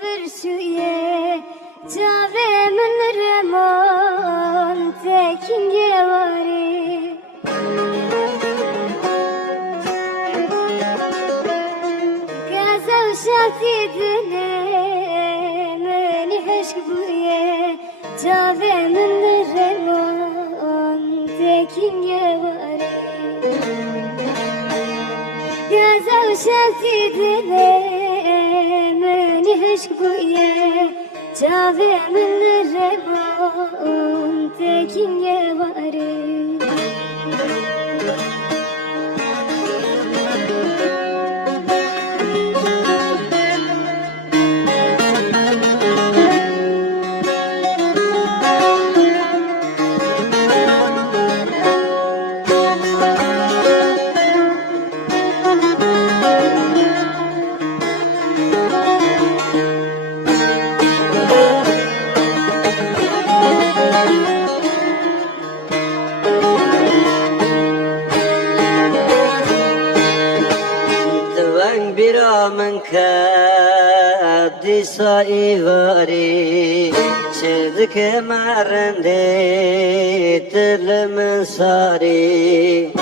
vërshuje Qave më në remon të kingevari Gaza u shati dëne më një hëshk buje Qave më në remon të kingevari Gaza u shati dëne më një hëshk buje Qave më në remon të kingevari من که دیسایی واری چه که مرنده دل من ساری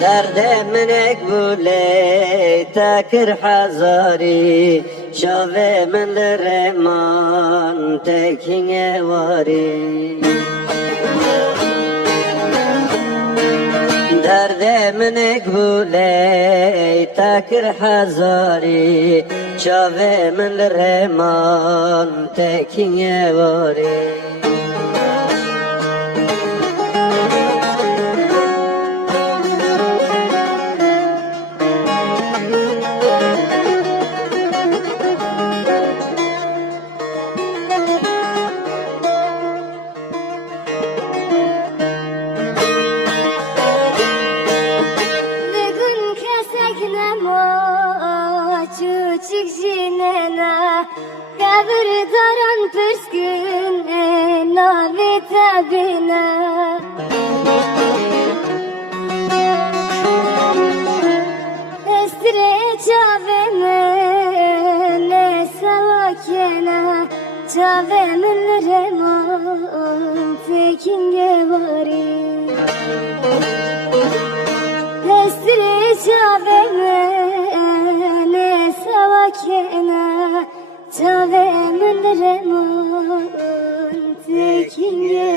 درد من اقبوله تکر حزاری شاوه من لرمان تکینگ واری درد من اقبوله تکر حزاری شاوه من لرمان تکینگ واری Çocuk jinena kabir daran püskün nave tabina Estre çave ne salakena çave men remon tekinge vari Estre çave Kena, çave men remon tekinge